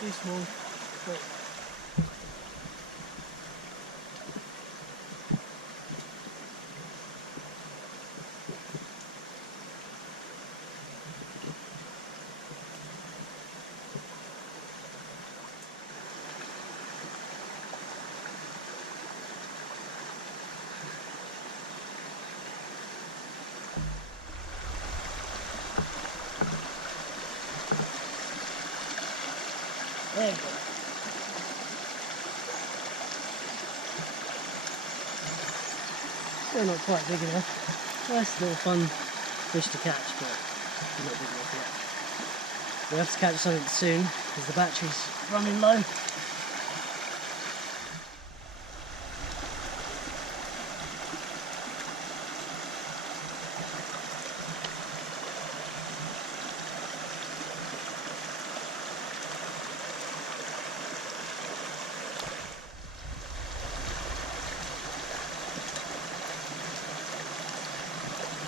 Too small. But there we go. Still not quite big enough. Nice little fun fish to catch, but not big enough yet. We'll have to catch something soon because the battery's running low.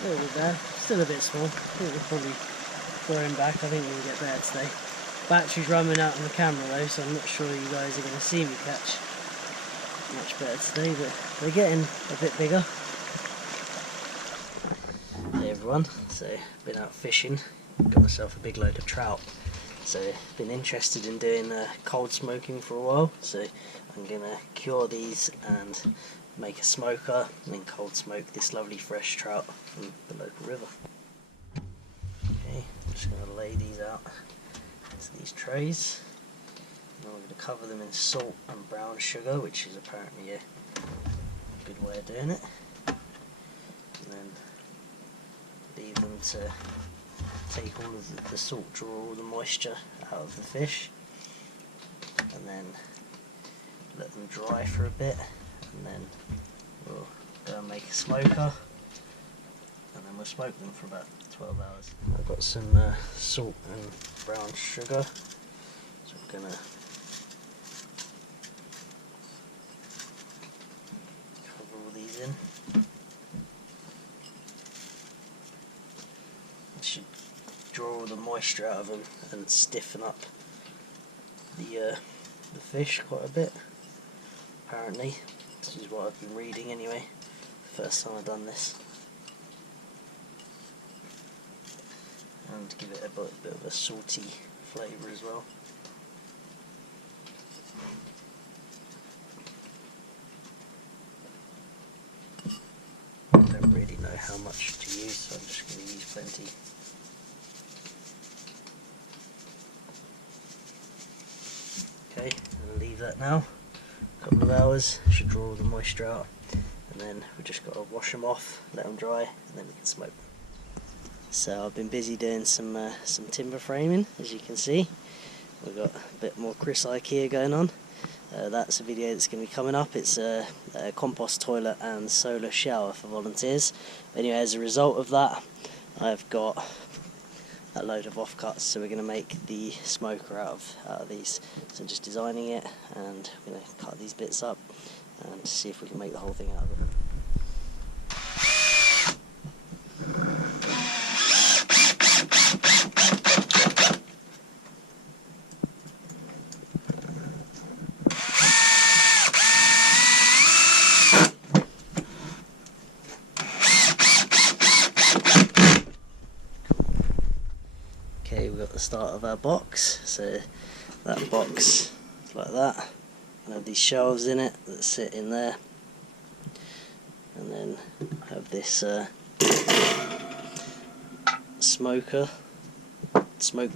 A little bit bad, still a bit small. I think we'll probably throw him back. I think we'll get better today. Battery's running out on the camera though, so I'm not sure you guys are going to see me catch much better today, but they're getting a bit bigger. Hey everyone, so been out fishing, got myself a big load of trout. So been interested in doing cold smoking for a while, so I'm going to cure these and make a smoker and then cold smoke this lovely fresh trout from the local river. Okay, I'm just going to lay these out into these trays. Now we're going to cover them in salt and brown sugar, which is apparently a good way of doing it. And then leave them to take all of the salt, draw all the moisture out of the fish, and then let them dry for a bit, and then we'll go and make a smoker, and then we'll smoke them for about 12 hours. I've got some salt and brown sugar, so I'm going to cover all these in. It should draw all the moisture out of them and stiffen up the fish quite a bit, apparently. This is what I've been reading anyway, first time I've done this. And give it a bit of a salty flavour as well. I don't really know how much to use, so I'm just going to use plenty. Okay, and leave that now. A couple of hours, should draw all the moisture out, and then we've just got to wash them off, let them dry, and then we can smoke them. So I've been busy doing some timber framing, as you can see. We've got a bit more Kris IKEA going on. That's a video that's going to be coming up. It's a compost toilet and solar shower for volunteers. Anyway, as a result of that, I've got a load of offcuts, so we're going to make the smoker out of these. So just designing it, and we're going to cut these bits up and see if we can make the whole thing out of it. Okay, we've got the start of our box, so that box is like that, and have these shelves in it that sit in there, and then have this smoke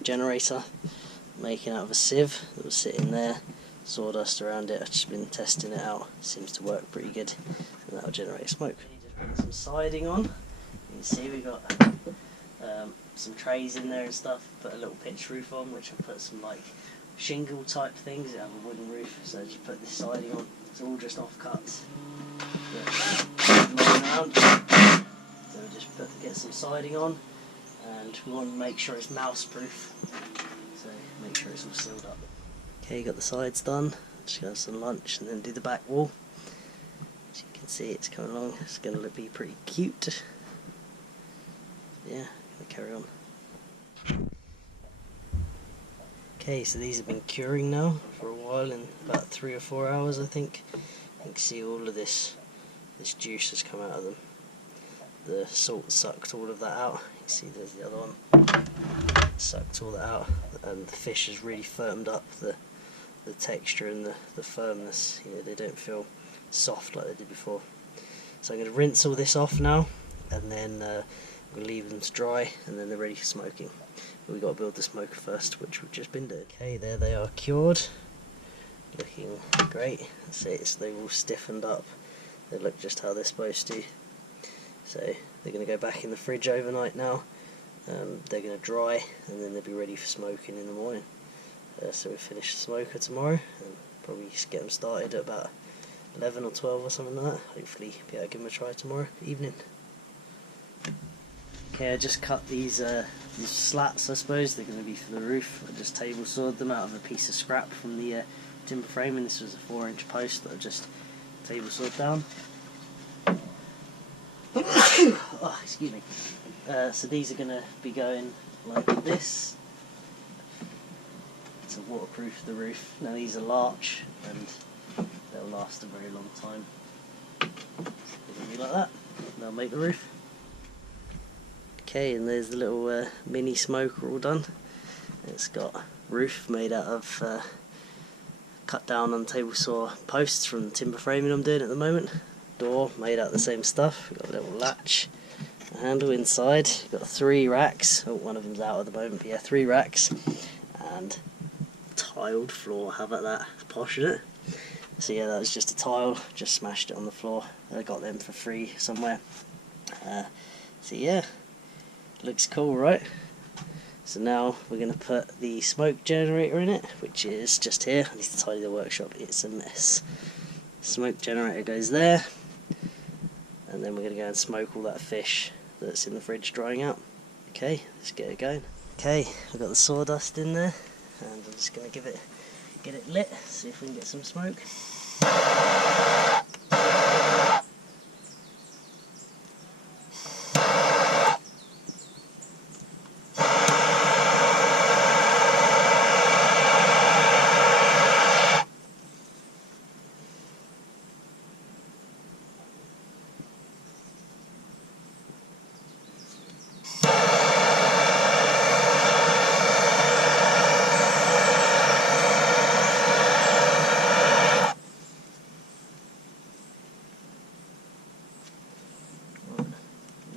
generator making out of a sieve that will sit in there, sawdust around it. I've just been testing it out, seems to work pretty good, and that'll generate smoke. Just putting some siding on. You can see we've got some trays in there and stuff, put a little pitch roof on, which I put some like shingle type things that have a wooden roof, so I just put this siding on. It's all just offcuts. So we just get some siding on, and we want to make sure it's mouse proof, so make sure it's all sealed up. Okay, got the sides done, just have some lunch and then do the back wall. As you can see, it's coming along, it's going to be pretty cute. Yeah, carry on. Okay, so these have been curing now for a while, in about 3 or 4 hours I think. You can see all of this juice has come out of them. The salt sucked all of that out. You can see there's the other one. Sucked all that out, and the fish has really firmed up the texture and the firmness. You know, they don't feel soft like they did before. So I'm going to rinse all this off now, and then we'll leave them to dry, and then they're ready for smoking. But we've got to build the smoker first, which we've just been doing. Okay, there they are cured. Looking great. See, they've all stiffened up. They look just how they're supposed to. So they're going to go back in the fridge overnight now. They're going to dry, and then they'll be ready for smoking in the morning. So we'll finish the smoker tomorrow, and probably just get them started at about 11 or 12 or something like that. Hopefully be able to give them a try tomorrow evening. Okay, I just cut these slats, I suppose. They're going to be for the roof. I just table sawed them out of a piece of scrap from the timber frame, and this was a 4-inch post that I just table sawed down. Oh, excuse me. So these are going to be going like this to waterproof the roof. Now these are larch, and they'll last a very long time. They're going to be like that. They'll make the roof. Okay, and there's the little mini smoker all done. It's got roof made out of cut down on table saw posts from the timber framing I'm doing at the moment. Door made out of the same stuff. We've got a little latch, a handle inside. We've got 3 racks. Oh, one of them's out at the moment, but yeah, 3 racks. And tiled floor. How about that? Posh, isn't it? So yeah, that was just a tile. Just smashed it on the floor. I got them for free somewhere. So yeah. Looks cool, right? So now we're going to put the smoke generator in it, which is just here. I need to tidy the workshop, it's a mess. Smoke generator goes there, and then we're going to go and smoke all that fish that's in the fridge drying out. Okay, let's get it going. Okay, I've got the sawdust in there, and I'm just going to get it lit, see if we can get some smoke.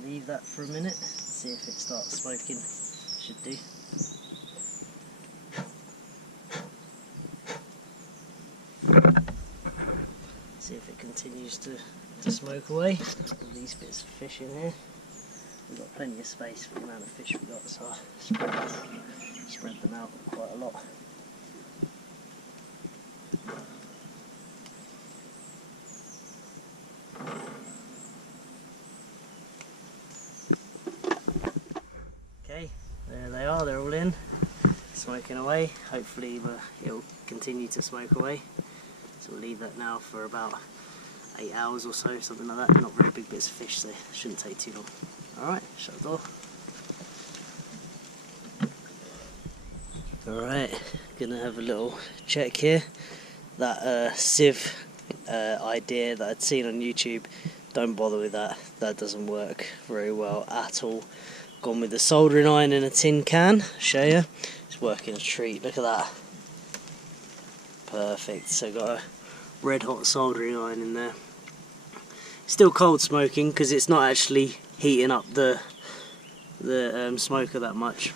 Leave that for a minute, see if it starts smoking. Should do. See if it continues to smoke away. All these bits of fish in here. We've got plenty of space for the amount of fish we've got, so I spread them out quite a lot. Okay, there they are, they're all in, smoking away. Hopefully it'll continue to smoke away. So we'll leave that now for about 8 hours or so, something like that. They're not very big bits of fish, so it shouldn't take too long. Alright, shut the door. Alright, gonna have a little check here. That sieve idea that I'd seen on YouTube, don't bother with that. That doesn't work very well at all. Gone with the soldering iron in a tin can. Show you. It's working a treat. Look at that. Perfect. So got a red hot soldering iron in there. Still cold smoking because it's not actually heating up the smoker that much.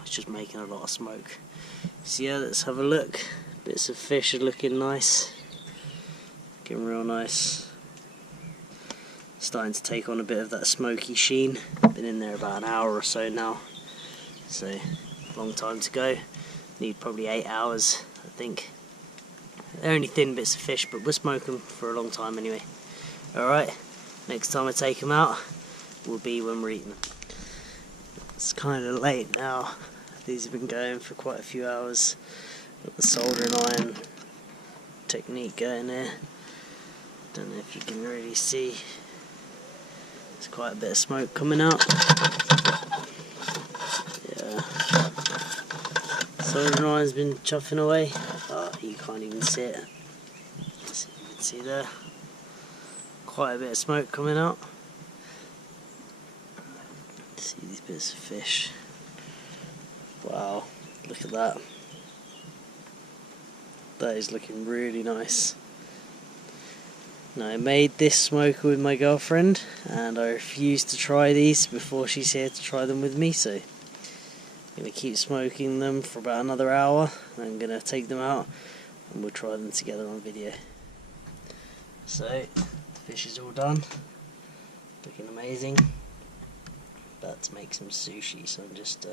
It's just making a lot of smoke. So yeah, let's have a look. Bits of fish are looking nice. Looking real nice. Starting to take on a bit of that smoky sheen. Been in there about an hour or so now. So, long time to go. Need probably 8 hours, I think. They're only thin bits of fish, but we'll smoke them for a long time anyway. Alright, next time I take them out will be when we're eating them. It's kind of late now. These have been going for quite a few hours. Got the soldering iron technique going there. Don't know if you can really see. There's quite a bit of smoke coming out. Yeah. soldering iron's been chuffing away. Oh, you can't even see it. As you can see there, quite a bit of smoke coming out. See these bits of fish. Wow, look at that. That is looking really nice. Now, I made this smoker with my girlfriend and I refused to try these before she's here to try them with me, so I'm going to keep smoking them for about another hour. I'm going to take them out and we'll try them together on video. So, the fish is all done, looking amazing. About to make some sushi, so I'm just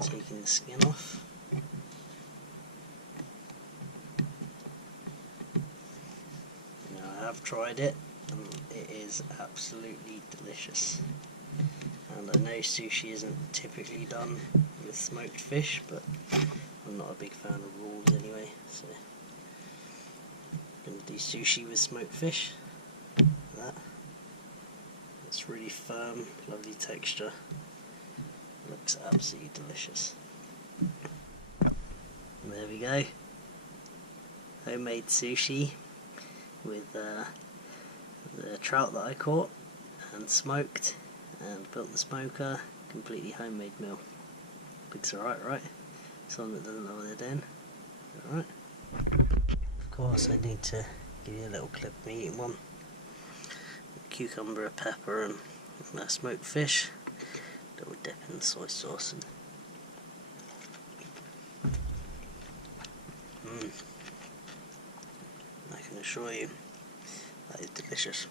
taking the skin off. I've tried it and it is absolutely delicious, and I know sushi isn't typically done with smoked fish, but I'm not a big fan of rules anyway, so I'm going to do sushi with smoked fish. That it's really firm, lovely texture, looks absolutely delicious. And there we go, homemade sushi with the trout that I caught and smoked and built the smoker. Completely homemade meal. Looks alright, right? Someone that doesn't know what they're doing. Alright. Of course I need to give you a little clip of me eating one. Cucumber, pepper and smoked fish. Little dip in the soy sauce and I can assure you that is delicious.